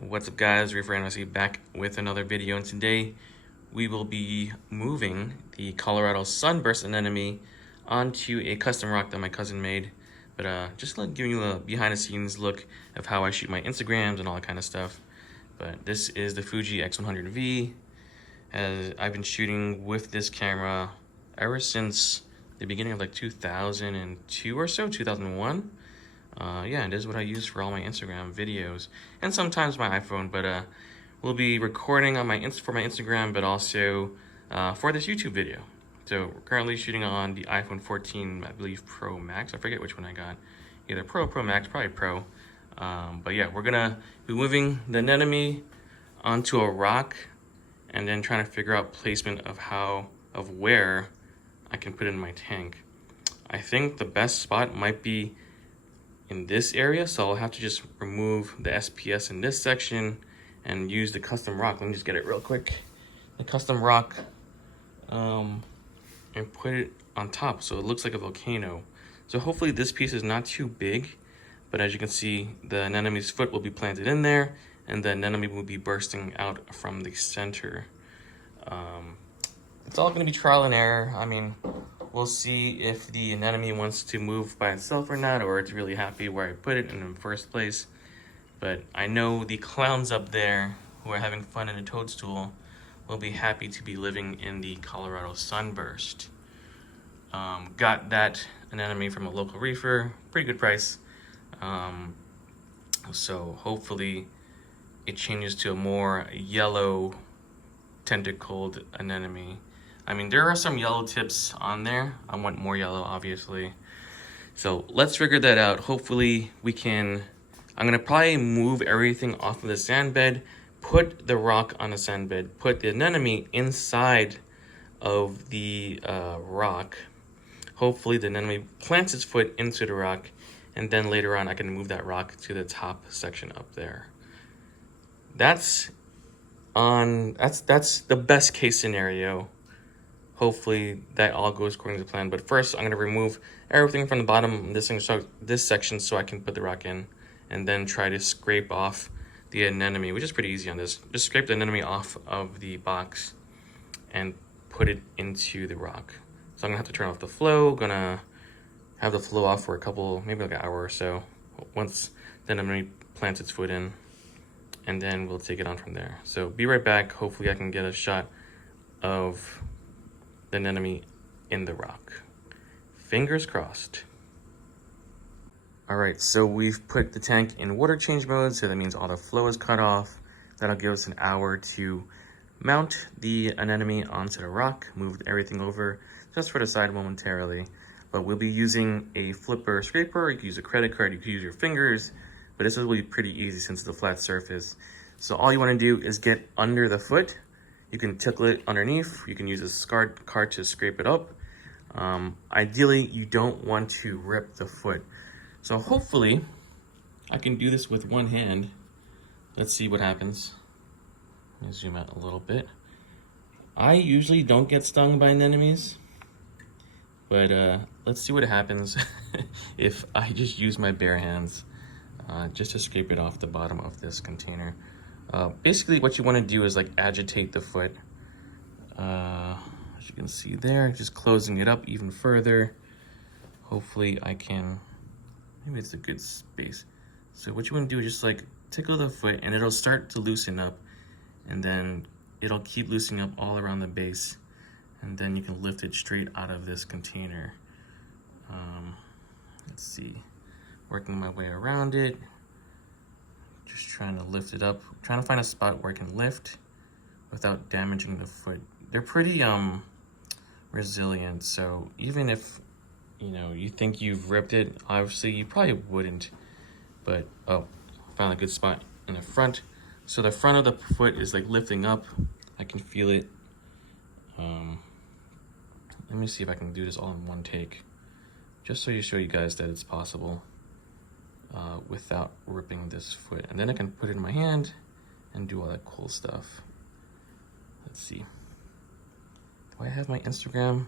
What's up guys, Reef back with another video, and today we will be moving the Colorado Sunburst anemone onto a custom rock that my cousin made. But just like giving you a behind the scenes look of how I shoot my Instagrams and all that kind of stuff. But this is the Fuji X100V. As I've been shooting with this camera ever since the beginning of like 2002 or so, 2001. Yeah, and this is what I use for all my Instagram videos and sometimes my iPhone, but we'll be recording on for my Instagram, but also for this YouTube video. So we're currently shooting on the iPhone 14, I believe Pro Max. I forget which one I got. Either Pro, Pro Max, probably Pro. But yeah, we're gonna be moving the anemone onto a rock and then trying to figure out placement of where I can put it in my tank. I think the best spot might be in this area, so I'll have to just remove the SPS in this section and use the custom rock. Let me just get it real quick. The custom rock, and put it on top so it looks like a volcano. So hopefully this piece is not too big, but as you can see, the anemone's foot will be planted in there and the anemone will be bursting out from the center. It's all gonna be trial and error. I mean, we'll see if the anemone wants to move by itself or not, or it's really happy where I put it in the first place. But I know the clowns up there who are having fun in a toadstool will be happy to be living in the Colorado Sunburst. Got that anemone from a local reefer, pretty good price. So hopefully it changes to a more yellow tentacled anemone. I mean, there are some yellow tips on there. I want more yellow, obviously. So let's figure that out. Hopefully we can, I'm gonna probably move everything off of the sand bed, put the rock on the sand bed, put the anemone inside of the rock. Hopefully the anemone plants its foot into the rock, and then later on I can move that rock to the top section up there. That's the best case scenario. Hopefully that all goes according to plan. But first, I'm gonna remove everything from the bottom of this section so I can put the rock in, and then try to scrape off the anemone, which is pretty easy on this. Just scrape the anemone off of the box and put it into the rock. So I'm gonna have to turn off the flow. Gonna have the flow off for a couple, maybe like an hour or so, once the anemone plants its foot in, and then we'll take it on from there. So be right back. Hopefully I can get a shot of the anemone in the rock. Fingers crossed. All right, so we've put the tank in water change mode, so that means all the flow is cut off. That'll give us an hour to mount the anemone onto the rock, move everything over just for the side momentarily. But we'll be using a flipper scraper. You can use a credit card, you can use your fingers, but this will be pretty easy since it's a flat surface. So all you wanna do is get under the foot. You can tickle it underneath. You can use a scarred card to scrape it up. Ideally, you don't want to rip the foot. So hopefully, I can do this with one hand. Let's see what happens. Let me zoom out a little bit. I usually don't get stung by anemones, but let's see what happens if I just use my bare hands just to scrape it off the bottom of this container. Basically what you want to do is like agitate the foot, as you can see there, just closing it up even further. Hopefully I can, maybe it's a good space. So what you want to do is just like tickle the foot and it'll start to loosen up, and then it'll keep loosening up all around the base, and then you can lift it straight out of this container. Let's see, working my way around it. Just trying to lift it up, trying to find a spot where I can lift without damaging the foot. They're pretty resilient, so even if you think you've ripped it, obviously you probably wouldn't. But oh, found a good spot in the front. So the front of the foot is like lifting up. I can feel it. Let me see if I can do this all in one take, just so you show you guys that it's possible. Without ripping this foot, and then I can put it in my hand and do all that cool stuff. Let's see, do I have my Instagram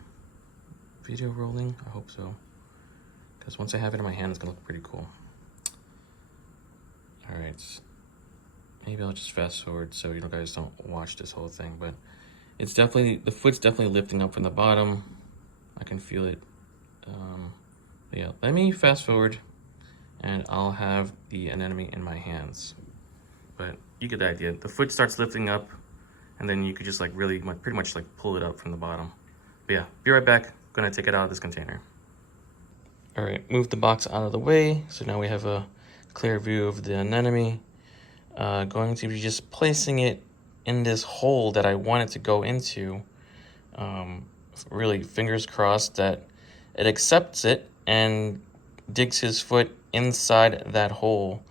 video rolling? I hope so, because once I have it in my hand, it's gonna look pretty cool. All right, maybe I'll just fast forward so you guys don't watch this whole thing, but it's definitely, the foot's definitely lifting up from the bottom. I can feel it. But yeah, let me fast forward and I'll have the anemone in my hands. But you get the idea. The foot starts lifting up and then you could just like really pretty much like pull it up from the bottom. But yeah, be right back. Gonna take it out of this container. All right, move the box out of the way. So now we have a clear view of the anemone. Going to be just placing it in this hole that I want it to go into. Really fingers crossed that it accepts it and digs his foot inside that hole.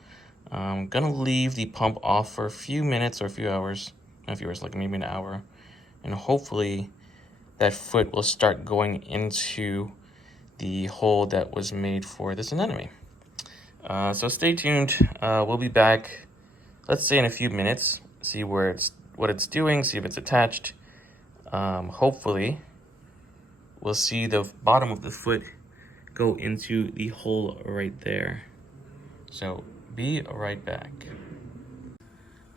I'm gonna leave the pump off for a few minutes or a few hours, not a few hours, like maybe an hour, and hopefully that foot will start going into the hole that was made for this anemone. So stay tuned. We'll be back, let's say in a few minutes, see what it's doing, see if it's attached. Hopefully we'll see the bottom of the foot go into the hole right there. So be right back.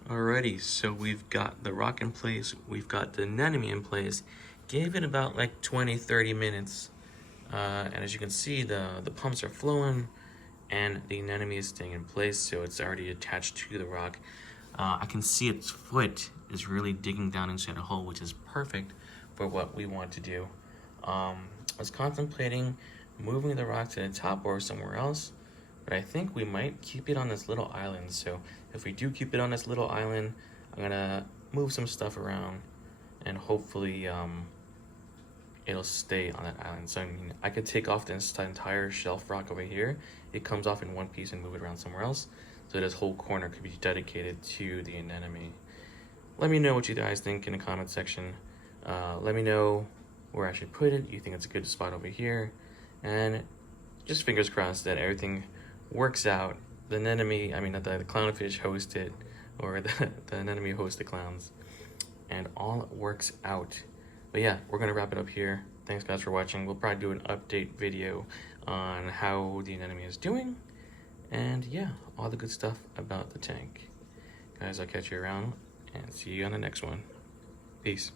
Alrighty, so we've got the rock in place, we've got the anemone in place. Gave it about like 20-30 minutes. And as you can see, the pumps are flowing and the anemone is staying in place, so it's already attached to the rock. I can see its foot is really digging down inside the hole, which is perfect for what we want to do. I was contemplating moving the rock to the top or somewhere else, but I think we might keep it on this little island. So if we do keep it on this little island, I'm gonna move some stuff around and hopefully it'll stay on that island. So I mean, I could take off this entire shelf rock over here. It comes off in one piece and move it around somewhere else. So this whole corner could be dedicated to the anemone. Let me know what you guys think in the comment section. Let me know where I should put it. You think it's a good spot over here? And just fingers crossed that everything works out. The anemone, I mean, the clownfish host it, or the anemone host the clowns, and all works out. But yeah, we're gonna wrap it up here. Thanks guys for watching. We'll probably do an update video on how the anemone is doing, and yeah, all the good stuff about the tank. Guys, I'll catch you around and see you on the next one. Peace.